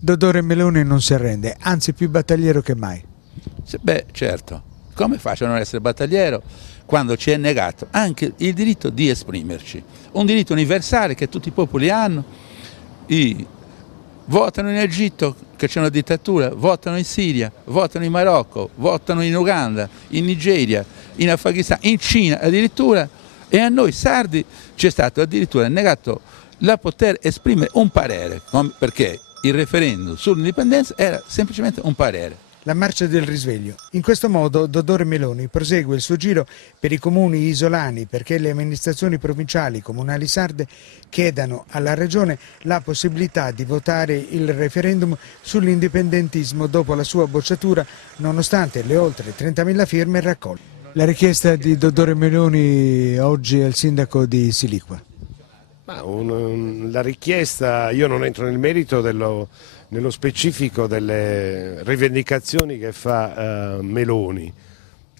Dodore Meloni non si arrende, anzi più battagliero che mai. Beh, certo, come faccio a non essere battagliero quando ci è negato anche il diritto di esprimerci? Un diritto universale che tutti i popoli hanno, votano in Egitto che c'è una dittatura, votano in Siria, votano in Marocco, votano in Uganda, in Nigeria, in Afghanistan, in Cina addirittura, e a noi sardi ci è stato addirittura negato la poter esprimere un parere, perché il referendum sull'indipendenza era semplicemente un parere. La marcia del risveglio. In questo modo Dodore Meloni prosegue il suo giro per i comuni isolani perché le amministrazioni provinciali comunali sarde chiedano alla regione la possibilità di votare il referendum sull'indipendentismo dopo la sua bocciatura, nonostante le oltre 30.000 firme raccolte. La richiesta di Dodore Meloni oggi al sindaco di Siliqua. La richiesta, io non entro nel merito nello specifico delle rivendicazioni che fa Meloni,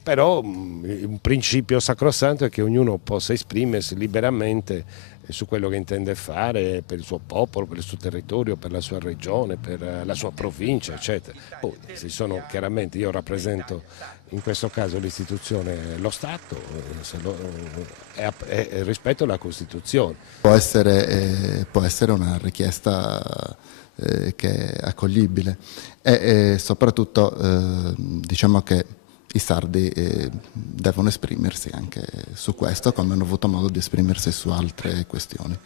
però un principio sacrosanto è che ognuno possa esprimersi liberamente su quello che intende fare per il suo popolo, per il suo territorio, per la sua regione, per la sua provincia, eccetera. Poi chiaramente io rappresento in questo caso l'istituzione, lo Stato, e rispetto alla Costituzione. Può essere una richiesta che è accoglibile e soprattutto diciamo che i sardi devono esprimersi anche su questo, come hanno avuto modo di esprimersi su altre questioni.